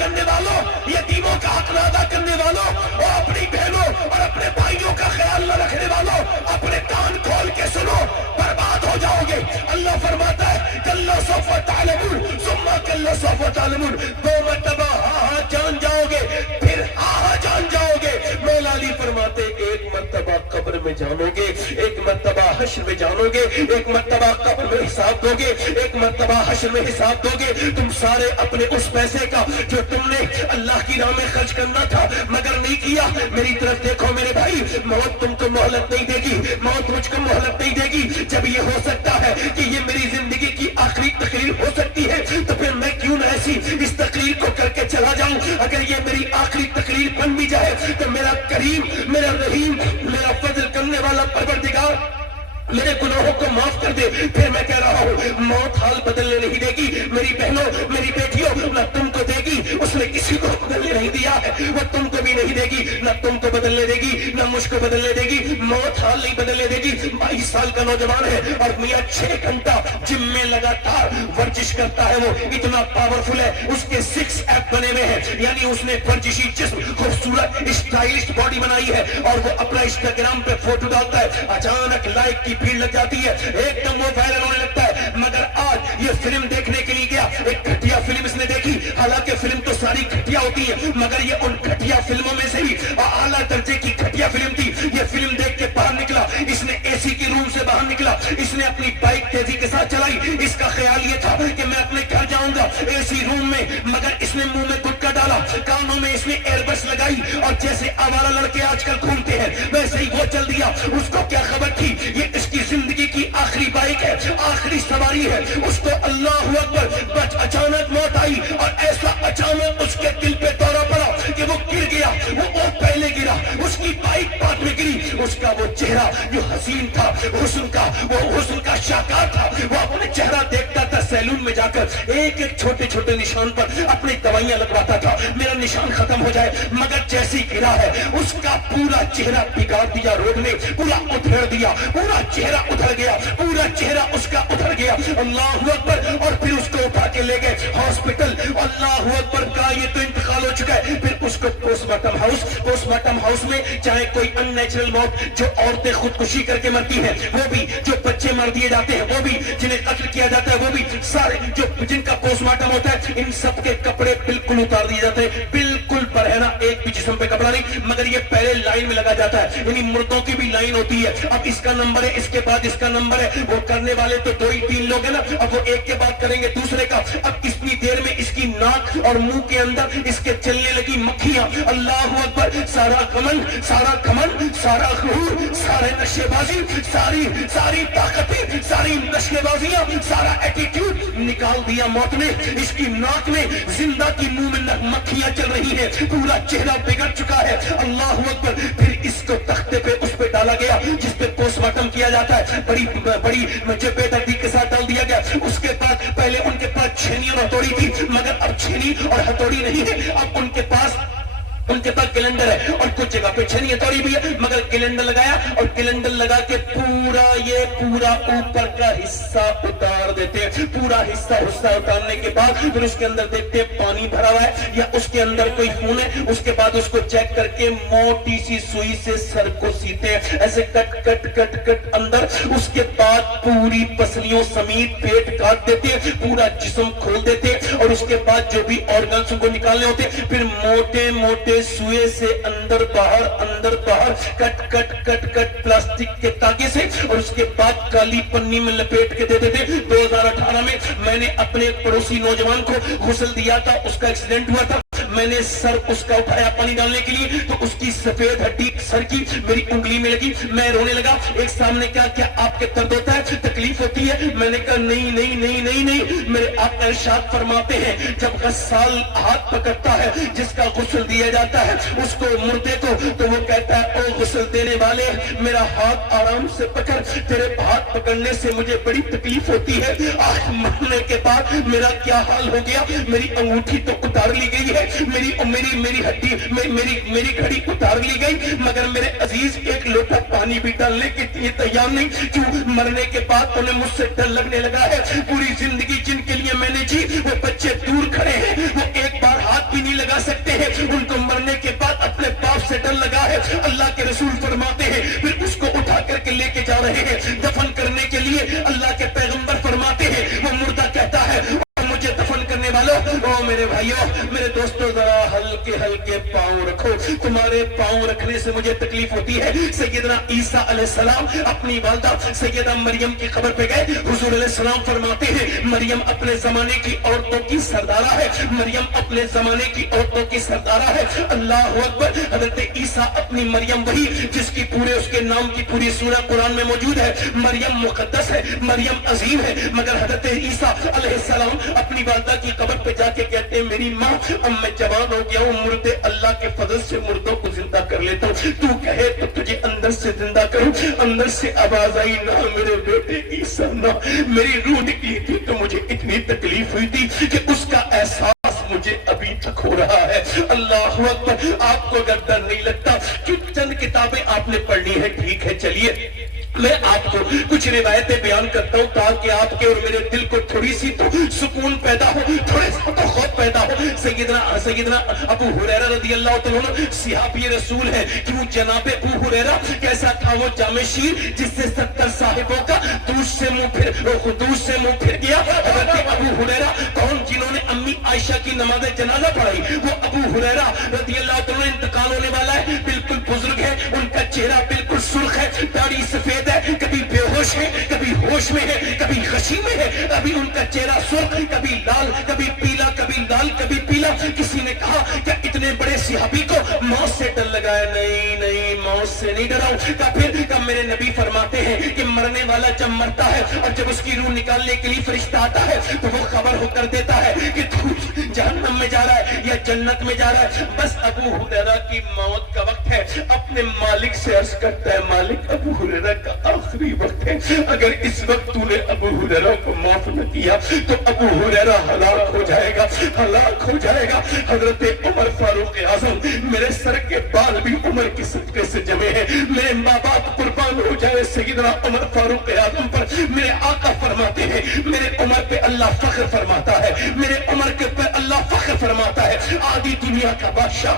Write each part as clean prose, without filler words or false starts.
کرنے والوں، یتیموں کا حق نہ ادا کرنے والوں، اور اپنی بہنوں اور اپنے بھائیوں کا خیال نہ رکھنے والوں، اپنے کان کھول کے سنو، برباد ہو جاؤ گے۔ اللہ فرماتا ہے کلا سوف تعلمون ثم کلا سوف تعلمون، 2 مرتبہ ہاں جان جاؤ گے، پھر ہاں جان جاؤ گے۔ مولا علی فرماتے ایک مرتبہ قبر میں جانو گے، ایک مرتبہ حشر میں جانو گے، ایک مرتبہ قبر میں حساب دو گے، ایک مرتبہ حشر میں حساب دو گے۔ تم سارے اپنے اس پیسے کا جو تم نے اللہ کی راہ میں خرچ کرنا تھا مگر نہیں کیا، میری طرف دیکھو میرے بھائی، موت تم کو مہلت نہیں دے گی، موت مجھ کو مہلت نہیں دے گی۔ جب یہ ہو سکتا ہے کہ یہ میری زندگی کی آخری تقریر ہو سکتی ہے تو پھر میں کیوں نہ ایسی اس تقریر کو کر کے چلا جاؤں۔ اگر یہ میری آخری تقریر بن بھی جائے تو میرا کریم، میرا رحیم، میرا فضل کرنے والا پروردگار میرے گناہوں کو معاف کر دے۔ پھر میں کہہ رہا ہوں موت حال بدلنے نہیں دے گی میری بہنوں، میری بیٹیوں، نہ تم کو دے گی، اس نے کسی کو بدلنے نہیں دیا ہے، وہ تم کو بھی نہیں دے گی، نہ تم کو بدلنے دے گی نہ مجھ کو بدلنے دے گی۔ موت حال نہیں بدلنے دے گی۔ 22 سال کا نوجوان ہے اور میاں 6 گھنٹہ جم میں لگاتار ورزش کرتا ہے، وہ اتنا پاورفل ہے، اس کے 6 ایپ بنے ہوئے ہیں، یعنی اس نے ورزشی جسم، خوبصورت اسٹائلش باڈی بنائی ہے، اور وہ اپنا انسٹاگرام پہ فوٹو ڈالتا ہے، اچانک لائک کی بھیڑ لگ جاتی ہے، ایک دم وہ وائرل ہونے لگتا ہے۔ مگر آج یہ فلم دیکھنے کے لیے گیا، ایک گھٹیا فلم اس نے دیکھی، حالانکہ فلم تو ساری گھٹیا ہوتی ہے مگر یہ ان گھٹیا فلموں میں سے بھی اعلیٰ درجے کی گھٹیا فلم تھی۔ یہ فلم دیکھ کے باہر نکلا، اس نے اے سی کی روم سے باہر نکلا، اس نے اپنی بائک تیزی کے ساتھ چلائی، اس کا خیال یہ تھا کہ میں اپنے گھر جاؤں گا اے سی روم میں، مگر اس نے منہ میں گٹکا ڈالا، کانوں میں اس نے ایئر بڈس لگائی، اور جیسے آوارہ لڑکے آج کل گھومتے ہیں ویسے ہی وہ چل دیا۔ اس کو کیا خبر تھی یہ اس کی زندگی کی آخری بائک ہے، آخری سواری ہے۔ اس کو اللہ اکبر بچ اچانک موت آئی، اور ایسا اچانک اس کے دل پہ دورہ پڑا کہ وہ گر گیا، وہ پہلے گرا، اس کی بائک بعد میں گری۔ اس کا وہ چہرہ جو حسین تھا، حسن کا وہ حسن کا شاہکار تھا، وہ اپنے چہرہ دیکھتا تھا سیلون میں جا کر، ایک ایک چھوٹے چھوٹے نشان پر اپنی دوائیاں لگواتا تھا، میرا نشان ختم ہو جائے۔ مگر جیسی گرا ہے اس کا پورا چہرہ بگاڑ دیا، روڈ نے پورا ادھیڑ دیا، پورا چہرہ ادھر گیا، پورا چہرہ اس کا ادھر گیا۔ اللہ اکبر، اور پھر اس کو اٹھا کے لے گئے ہاسپٹل۔ اللہ اکبر، کہا یہ تو انتقال ہو چکا ہے۔ پھر اس کو پوسٹ مارٹم ہاؤس میں، چاہے کوئی ان نیچرل موت، جو عورتیں خودکشی کر کے مرتی ہیں وہ بھی، جو بچے مار دیے جاتے ہیں وہ بھی، جنہیں قتل کیا جاتا ہے وہ بھی، سارے جو جن کا پوسٹ مارٹم ہوتا ہے ان سب کے کپڑے بالکل اتار دیے جاتے ہیں، بالکل برہنہ، ایک بھی جسم پہ کپڑا نہیں، مگر یہ پہلے لائن میں لگا جاتا ہے، یعنی مردوں کی بھی لائن ہوتی ہے۔ اب اس کا نمبر ہے، اس کے بعد اس کا نمبر ہے، وہ کرنے والے تو 2 ہی 3 لوگ ہیں نا، اب وہ ایک کے بعد کریں گے دوسرے کا۔ اب اتنی دیر میں اس کی ناک اور منہ کے اندر اس کے چلنے لگی مکھیاں۔ اللہ اکبر، سارا گھمنڈ، سارا غرور، سارے نشے بازی، ساری طاقتیں، ساری نشے بازیاں، سارا ایٹیٹیوڈ نکال دیا موت نے۔ اس کی ناک میں زندہ کی منہ میں مکھیاں چل رہی ہیں، پورا چہرہ بگڑ چکا ہے۔ اللہ اکبر، پھر اس کو تختے پہ اس پہ ڈالا گیا جس پہ پوسٹ مارٹم کیا جاتا ہے، بڑی مجھے بے دردی کے ساتھ ڈال دیا گیا۔ اس کے بعد پہلے ان کے پاس چھینی اور ہتھوڑی تھی، مگر اب چھینی اور ہتھوڑی نہیں ہے، اب ان کے پاس کیلنڈر ہے، اور کچھ جگہ پہ چھینی ہتھوڑی بھی ہے، مگر کیلنڈر لگایا، اور کیلنڈر لگا کے پورا اوپر کا حصہ اتار دیتے ہیں۔ پورا حصہ اتارنے کے بعد پھر اس کے اندر دیکھتے ہیں پانی بھرا ہوا ہے یا اس کے اندر کوئی خون ہے۔ اس کے بعد اس کو چیک کر کے موٹی سی سوئی سے سر کو سیتے ہیں، ایسے کٹ اندر۔ اس کے بعد پوری پسلیوں سمیت پیٹ کاٹ دیتے ہیں، پورا جسم کھول دیتے ہیں، اور اس کے بعد جو بھی آرگنز کو نکالنے ہوتے ہیں پھر موٹے سوئے سے اندر باہر کٹ پلاسٹک کے تاکے سے، اور اس کے بعد کالی پنی میں لپیٹ کے دے دیتے۔ 2018 میں میں نے اپنے ایک پڑوسی نوجوان کو غسل دیا تھا، اس کا ایکسیڈنٹ ہوا تھا، میں نے سر اس کا اٹھایا پانی ڈالنے کے لیے تو اس کی سفید ہڈی سر کی میری انگلی میں لگی، میں رونے لگا۔ ایک سامنے کیا آپ کے درد ہوتا ہے، تکلیف ہوتی ہے؟ میں نے کہا نہیں، میرے آقا ارشاد فرماتے ہیں جب غسال ہاتھ پکڑتا ہے جس کا غسل دیا جاتا ہے اس کو، مردے کو، تو وہ کہتا ہے او غسل دینے والے میرا ہاتھ آرام سے پکڑ، تیرے ہاتھ پکڑنے سے مجھے بڑی تکلیف ہوتی ہے۔ آج مرنے کے بعد میرا کیا حال ہو گیا، میری انگوٹھی تو اتار لی گئی ہے، میری ہڈی میری گھڑی اتار لی گئی، مگر میرے عزیز ایک لوٹا پانی بھی ڈالنے کے لیے تیار نہیں۔ کیوں؟ مرنے کے بعد انہیں مجھ سے ڈر لگنے لگا ہے۔ پوری زندگی جن کے لیے میں نے جی وہ بچے دور کھڑے ہیں، وہ ایک بار ہاتھ بھی भी नहीं लगा सकते हैं, उनको मरने के बाद अपने बाप से डर लगा है। अल्लाह के रसूल फरमाते हैं फिर उसको उठा करके लेके जा रहे हैं दफन करने के लिए। अल्लाह के पैगंबर फरमाते हैं वो मुर्दा कहता है मुझे दफन करने वालों, ओ मेरे भाइयों मेरे दोस्तों, जरा हल्के हल्के पांव रखो, तुम्हारे पांव रखने से मुझे तकलीफ होती है। सैयदना ईसा अलैहिस्सलाम अपनी वालिदा सैयदा मरियम की कब्र पे गए। हुजूर अलैहिस्सलाम फरमाते हैं मरियम अपने जमाने की औरतों की सरदारा है, मरियम अपने जमाने की औरतों की सरदारा है। अल्लाह अकबर। हजरत ईसा अपनी मरियम वही जिसकी पूरे उसके नाम की पूरी सूरह कुरान में मौजूद है। मरियम मुकद्दस है, मरियम अजीम है, मगर हजरत ईसा अलैहिस्सलाम अपनी वालिदा की कब्र पे जाके कहते हैं मेरी माँ अब मैं जवान हो गया हूँ, मुर्दे अल्लाह के फजल से मुर्दों को जिंदा कर लेता हूँ, तू कहे तो तुझे अंदर से जिंदा करूँ। अंदर से आवाज आई ना मेरे बेटे ईसा ना, मेरी रूह निकली थी तो मुझे इतनी तकलीफ हुई थी कि उसका एहसास मुझे अभी तक हो रहा है। अल्लाह अकबर। आपको अगर डर नहीं लगता कि चंद किताबें आपने पढ़नी है, ठीक है, चलिए मैं आपको कुछ रिवायतें बयान करता हूँ ताकि आपके और मेरे दिल को थोड़ी सी तो सुकून पैदा हो, थोड़े सा तो खौफ पैदा हो। सैयदना अबू हुरैरा रदियल्लाहु तआला अन्हु सहाबी रसूल है कि वो जनाबे अबू हुरैरा कैसा था, वो जामे शीर जिससे 70 साहिबों का दूध से मुंह फिर गया। हजरत अबू हुरैरा कौन, जिन्होंने अम्मी आयशा की नमाज जनाजा पढ़ाई, वो अबू हुरैरा रदियल्लाहु तआला अन्हु इंतकाल होने वाला है, बिल्कुल बुजुर्ग है, उनका चेहरा बिल्कुल सुर्ख है, दाढ़ी सफेद है, कभी बेहोश है, कभी होश में है, कभी खशी में है, कभी उनका चेहरा सुर्ख, कभी लाल, कभी पीला, कभी लाल, कभी पीला। किसी ने कहा क्या इतने बड़े सिहाबी को मौत से डर लगा है? नहीं नहीं, मौत से नहीं डरा हूं। फिर कब मेरे नबी फरमाते हैं कि मरने वाला जब मरता है और जब उसकी रूह निकालने के लिए फरिश्ता आता है तो वो खबर होकर देता है कि तू जहन्नम में जा रहा है या जन्नत में जा रहा है। बस अबू हुरैरा की मौत का वक्त है, अपने मालिक से अर्ज करता है मालिक अबू हुरैरा का आखिरी वक्त है, अगर इस वक्त तूने अबू हुरैरा को माफ न किया तो अबू हुरैरा हलाक हो जाएगा, हलाक हो जाएगा। हजरत उमर फारूक आजम, मेरे सर के बाल भी उमर की सदके से जमे हैं, मेरे माँ बाप कुर्बान हो जाए सैयदना उमर फारूक आजम पर। मेरे आका फरमाते हैं मेरे उमर पे अल्लाह फख्र फरमाता है, मेरे उमर के पे अल्लाह फख्र फरमाता है। आदि दुनिया का बादशाह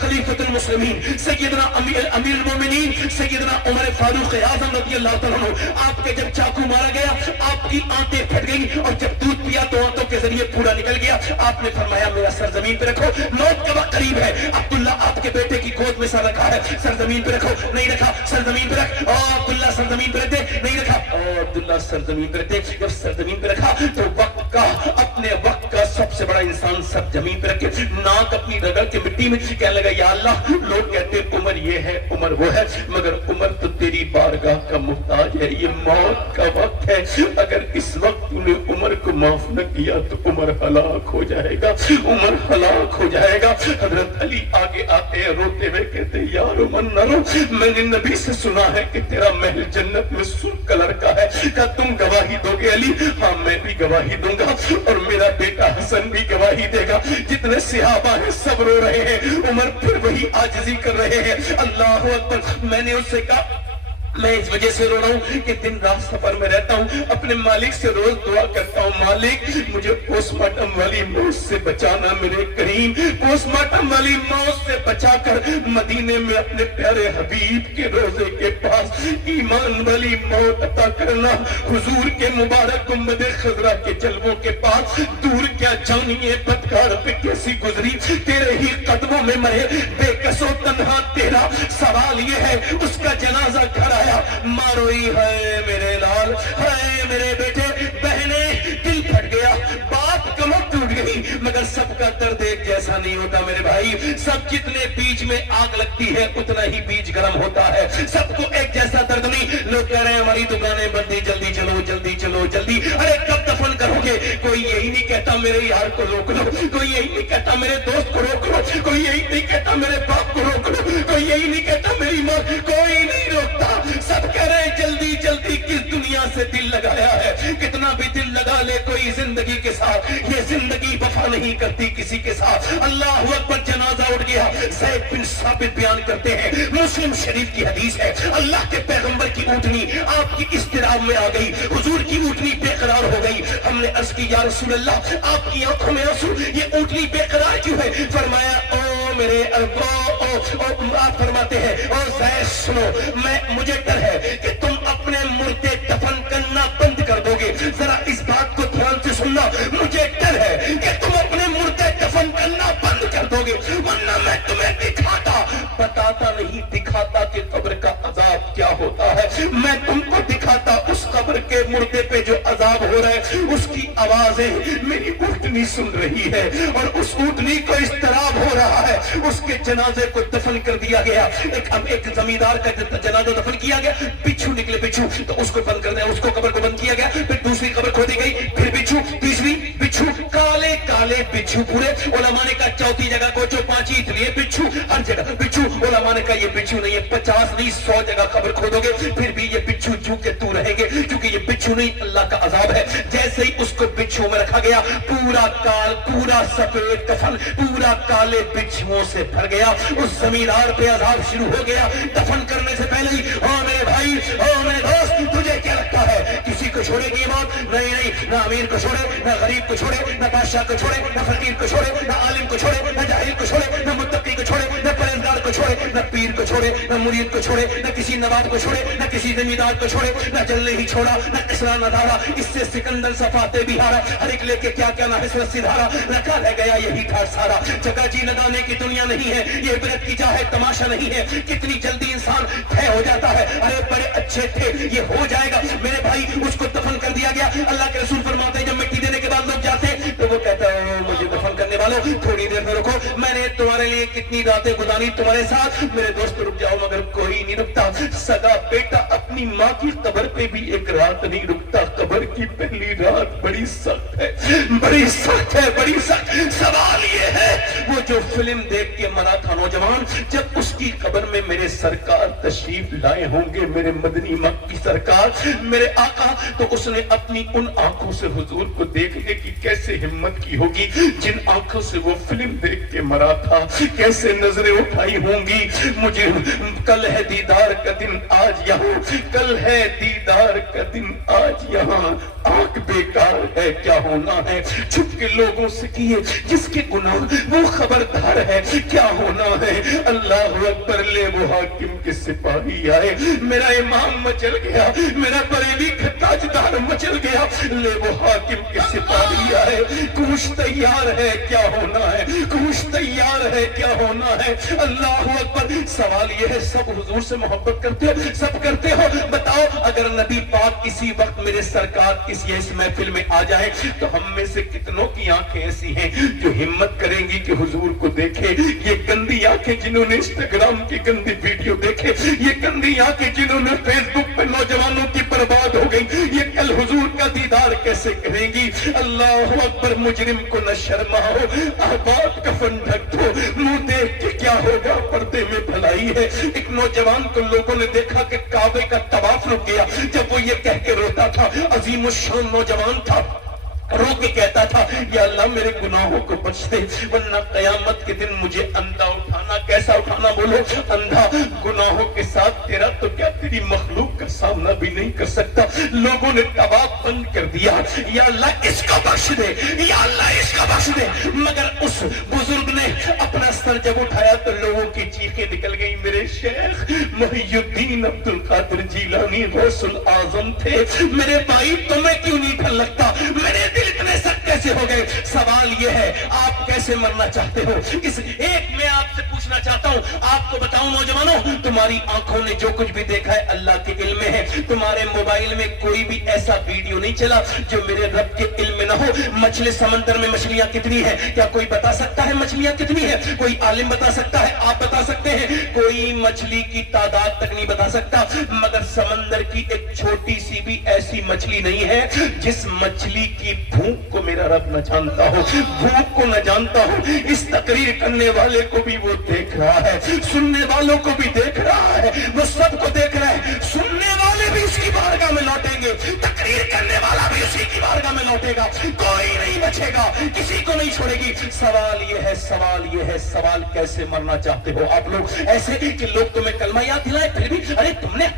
खलीफतुल मुस्लिमीन सैयदना अमीरुल मोमिनीन सैयदना उमर फारूक आजम रज़ियल्लाहु तआला अन्हु, आपके जब चाकू मारा गया आपकी आंखें फट गई और जब दूध पिया तो आंतों के जरिए पूरा निकल गया। आपने फरमाया मेरा सर जमीन पे रखो, मौत का वक्त करीब है। अब्दुल्ला आपके बेटे की गोद में सर रखा है, सर जमीन पे रखो, नहीं रखा, सर जमीन पे रख, अब्दुल्ला सर जमीन पे रख दे, नहीं रखा, अब्दुल्ला सर जमीन पे रख दे। जब सर जमीन पे रखा तो वक्त का, अपने वक्त का सबसे बड़ा इंसान सब जमीन पे रखे, नाक अपनी रगड़ के मिट्टी में, कहने लगा या अल्लाह, लोग कहते उमर ये है उमर वो है, मगर उमर तो तेरी बारगाह का मुहताज है, ये मौत का वक्त है, अगर इस वक्त तूने उमर को माफ न किया तो उमर हलाक हो जाएगा, उमर हलाक हो जाएगा। हजरत अली आगे आते हैं रोते हुए कहते हैं यार उमर न रो, मैंने नबी से सुना है कि तेरा महल जन्नत में सुर्ख कलर का है, क्या तुम गवाही दोगे अली? हाँ मैं भी गवाही दूंगा और मेरा बेटा हसन भी गवाही देगा। जितने सहाबा हैं सब रो रहे हैं, उमर फिर वही आजिज़ी कर रहे हैं। अल्लाह अकबर। मैंने उससे कहा मैं इस वजह से रो रहा हूँ कि दिन रात सफर में रहता हूँ, अपने मालिक से रोज दुआ करता हूँ मालिक मुझे पोस्टमार्टम वाली मौत से बचाना, मेरे करीम पोस्टमार्टम वाली मौत से बचाकर मदीने में अपने प्यारे हबीब के रोजे के पास ईमान वाली मौत अता करना। हुजूर के मुबारक गुंबद खजरा के जलवों के पास दूर क्या जानिए बदकार पे कैसी गुजरी, तेरे ही कदमों में मरे बेकसो तन्हा तेरा सवाल ये है उसका जनाजा घर आया, मारोई है मेरे लाल, है मेरे बेटे, बहने दिल फट गया, बाप कमर टूट गई, मगर सबका दर्द एक जैसा नहीं होता मेरे भाई। सब जितने बीज में आग लगती है उतना ही बीज गर्म होता है, सबको एक जैसा दर्द नहीं। लोग कह रहे हैं हमारी दुकानें बंदी, जल्दी चलो जल्दी चलो जल्दी, अरे कब दफन करोगे? कोई यही नहीं कहता मेरे यार को रोक लो, कोई यही नहीं कहता मेरे दोस्त को रोक लो, कोई यही नहीं कहता मेरे बाप को रोक लो, कोई यही नहीं कहता मेरी माँ, कोई नहीं रोकता। होता। सब कह रहे हैं जल्दी जल्दी किस दुनिया से दिल लगाया है, कितना भी दिल लगा ले कोई जिंदगी के साथ, ये जिंदगी वफा नहीं करती किसी के साथ। अल्लाह अकबर, जनाजा उठ गया। ज़ैद बिन साबित बयान करते हैं, मुस्लिम शरीफ की हदीस है, अल्लाह के पैगंबर की ऊँटनी आपकी इस्तिराब में आ गई, हुजूर की ऊँटनी बेकरार हो गई। हमने अर्ज की, या रसूल अल्लाह, आपकी आंखों में आंसू, ये ऊँटनी बेकरार क्यों है? फरमाया, ओ मेरे आप फरमाते हैं, ओ ज़ैद सुनो, मुझे डर है कि तुम अपने मुर्दे दफन करना बंद कर दोगे। जरा इस बात को ध्यान से सुनना, मुझे डर है कि तुम अपने मुर्दे दफन करना बंद कर दोगे, वरना मैं तुम्हें बताता नहीं, दिखाता कि कब्र का अजाब क्या होता है। मैं तुमको दिखाता उस कब्र के मुर्दे पे जो अजाब हो रहा है, उसकी आवाजें मेरी ऊँटनी सुन रही है, और उस ऊँटनी को इस्तराब हो रहा है। उसके जनाजे को दफन कर दिया गया। एक जमींदार का जनाजा दफन किया गया, बिच्छू निकले, बिच्छू, तो उसको बंद कर दिया, उसको कब्र को बंद किया गया। फिर दूसरी कब्र खोदी गई, फिर बिच्छू, तीसरी बिच्छू, काले काले बिच्छू पूरे। उलमा ने कहा चौथी जगह को जो पांची, इसलिए बिच्छू हर जगह बिच्छू। उलमा ने कहा ये बिच्छू नहीं है, 50 नहीं 100 जगह कब्र खोदोगे फिर भी ये बिच्छू चू के तू रहेंगे, क्योंकि ये बिच्छू नहीं, अल्लाह का अजाब है। जैसे ही उसको बिच्छू में रखा गया, पूरा काल, पूरा सफेद कफन पूरा काले बिच्छुओं से भर गया। उस जमींदार पे अजाब शुरू हो गया। दफन करने से पहले ही, ओ मेरे भाई, ओ मेरे दोस्त, तुझे क्या लगता है किसी को छोड़ेगी मौत? नहीं नहीं, ना अमीर को छोड़े, ना गरीब को छोड़े, ना बादशाह को छोड़े, ना फकीर को छोड़े, ना आलिम को छोड़े, ना जाहिल को छोड़े, ना मुत्तकी को छोड़े, ना परहेजगार को छोड़े, ना पीर को छोड़े, ना मुरीद को छोड़े, ना किसी नवाब को छोड़े, ना किसी जमींदार को छोड़े, ना जलने ही छोड़ा, ना किसरा न धारा, इससे सिकंदर सफाते भी हारा, हर एक लेके क्या क्या ना हिस्सा सिधारा, रखा रह गया यही ठाट सारा। जगह जी लगाने की दुनिया नहीं है, ये इबरत की चाहे तमाशा नहीं है, कितनी जल्दी इंसान तय हो जाता है। अरे बड़े अच्छे थे, ये हो जाएगा मेरे भाई। उसको दफन कर दिया गया। अल्लाह के रसूल फरमाते हैं, जब मिट्टी देने के बाद लोग जाते हैं तो वो कहता है, मुझे दफन करने वालों थोड़ी देर में रुको, मैंने तुम्हारे लिए कितनी रातें गुजारी तुम्हारे साथ, मेरे दोस्त रुक जाओ, मगर कोई नहीं रुकता। सगा बेटा अपनी माँ की कब्र पे भी एक रात नहीं रुकता। कब्र की पहली रात बड़ी सख्त है, बड़ी सख्त है, बड़ी सख्त। सवाल ये है, वो जो फिल्म देख के मरा था नौजवान, जब उसकी कब्र में मेरे सरकार तशरीफ लाए होंगे, मेरे मदनी मक्की सरकार, मेरे आका, तो उसने अपनी उन आंखों से हुजूर को देखने की कैसे हिम्मत की होगी, जिन आंखों से वो फिल्म देख के मरा था, कैसे नजरें उठाई होंगी। मुझे कल है दीदार का दिन आज यहाँ, कल है दीदार का दिन आज यहाँ, आंख बेकार है क्या होना है, छुप के लोगों से किए जिसके गुनाह वो खबरदार है क्या होना है। अल्लाह अकबर, ले वो हाकिम के सिपाही आए, मेरा इमाम मचल गया, मेरा बरेली का ताजदार मचल गया, ले वो हाकिम के सिपाही आए, कूश तैयार है क्या होना है, कूश तैयार है क्या होना है। अल्लाह अकबर। सवाल ये है, सब हुजूर से मोहब्बत करते हो, सब करते हो, बताओ अगर नबी पाक किसी वक्त मेरे सरकार किसी ऐसी महफिल में आ जाए, तो हम में से कितनों की आंखें ऐसी हैं जो हिम्मत करेंगी कि हुजूर को देखे। ये गंदी आंखें जिन्होंने इंस्टाग्राम की गंदी वीडियो देखे, ये गंदी आंखें जिन्होंने फेसबुक पे नौजवानों की बर्बाद हो गई, ये कल हुजूर का दीदार कैसे करेंगी। अल्लाह अकबर। मुजरिम को न शर्मा हो, आबाद कफन ढक दो, मुंह देख के क्या होगा, पर्दे में भलाई है। एक नौजवान को लोगों ने देखा कि काबे का तवाफ रुक गया, जब वो ये कह के रोता था, अजीम शान नौजवान था, रो के कहता था, या अल्लाह मेरे गुनाहों को बख्श दे, वरना कयामत के दिन मुझे अंधा उठाना। कैसा उठाना बोलो? अंधा। गुनाहों के साथ तेरा तो क्या तेरी मखलूक का सामना भी नहीं कर सकता। लोगों ने तवाफ बंद कर दिया, या अल्लाह इसका बख्श दे, या अल्लाह इसका बख्श दे। मगर उस बुजुर्ग ने अपना सर जब उठाया तो लोगों की चीखें निकल गई, मेरे शेख मुहियुद्दीन अब्दुल कादिर जीलानी गौसुल आजम थे। मेरे भाई तुम्हें क्यों नहीं डर लगता? मेरे इतने सख्त कैसे हो गए? सवाल यह है, आप कैसे मरना चाहते हो? इस एक मैं आपसे पूछना चाहता हूं, आपको बताऊं नौजवानों, तुम्हारी आंखों ने जो कुछ भी देखा है अल्लाह के इल्म में है। तुम्हारे मोबाइल में कोई भी ऐसा वीडियो नहीं चला जो मेरे रब के इल्म में ना हो। मछली समंदर में मछलियां कितनी है, क्या कोई बता सकता है मछलियां कितनी है? कोई आलिम बता सकता है? आप बता सकते हैं? कोई मछली की तादाद तक नहीं बता सकता। मगर समंदर की एक छोटी सी भी ऐसी मछली नहीं है जिस मछली की भूख को मेरा रब न जानता हो, भूख को न जानता हो। इस तकरीर करने वाले को भी वो देख रहा है, सुनने वालों को भी देख रहा है, वो सबको देख रहा है। बारगाह में लौटेगा, कोई नहीं बचेगा, किसी को नहीं छोड़ेगी। सवाल ये है, सवाल कैसे मरना चाहते हो आप लोग? ऐसे कि लोग तुम्हें कलमा याद दिलाए, फिर भी अरे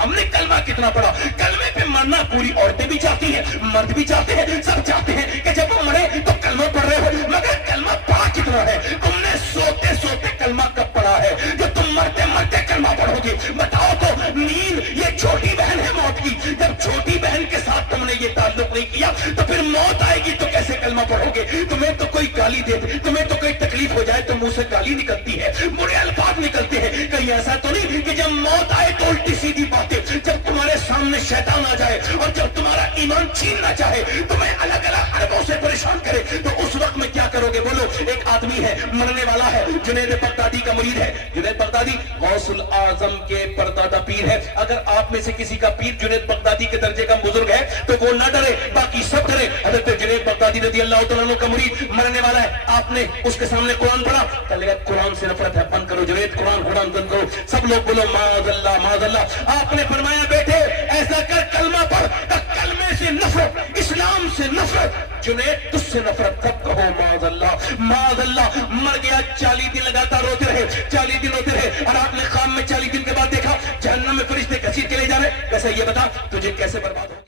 हमने कलमा कितना पढ़ा? कलमे पे मरना पूरी औरतें भी चाहती हैं, मर्द भी चाहते हैं, सब चाहते हैं कि जब वो मरे तो कलमा पढ़ रहे हो, मगर कलमा पढ़ा कितना है? तुमने सोते सोते कलमा कब पढ़ा है जो तुम मरते मरते कलमा पढ़ोगे? बताओ तो। नींद ये छोटी बहन है मौत की, जब छोटी बहन के साथ तुमने ये ताल्लुक नहीं किया तो फिर मौत आएगी तो कैसे कलमा पढ़ोगे? तुम्हें तो कोई गाली दे दे, तुम्हें तो कोई तकलीफ हो जाए तो मुंह से गाली निकलती है, बुरे अल्फाज निकलते हैं। कहीं ऐसा तो नहीं कि जब मौत आए तो उल्टी सीधी बातें, जब तुम्हारे सामने शैतान आ जाए और जब तुम्हारा ईमान छीनना चाहे, तुम्हें अलग अलग अरबों से परेशान करे, तो उस वक्त में क्या करोगे? बोलो। एक आदमी है, मरने वाला है, जुनैद बगदादी का मुरीद है। जुनैद बगदादी गौसुल आजम के परदादा पीर है। अगर आप में से किसी का पीर जुनैद बगदादी के दर्जे का बुजुर्ग है तो वो ना डरे, बाकी सब डरे। हजरत जुनैद बगदादी रज़ी अल्लाह तआला अन्हु का मुरीद मरने वाला है, आपने उसके सामने कुरान पढ़ा, कहेगा कुरान से नफरत है, बंद करो जुनैद, कुरान बंद करो। सब लोग बोलो माज़अल्लाह माज़अल्लाह। आपने फरमाया बेटे ऐसा कर, कलमा पढ़। कलमे से नफरत, इस्लाम से नफरत, जुनैद तुझसे नफरत कब कहो माज़अल्लाह माज़अल्लाह। मर गया, 40 दिन लगातार रोते रहे, 40 दिन रोते रहे, और आपने ख्वाब में 40 दिन के बाद देखा जहन्नम में फरिश्ते घसीट के ले जा रहे। कैसे? ये बता तुझे कैसे बर्बाद हो?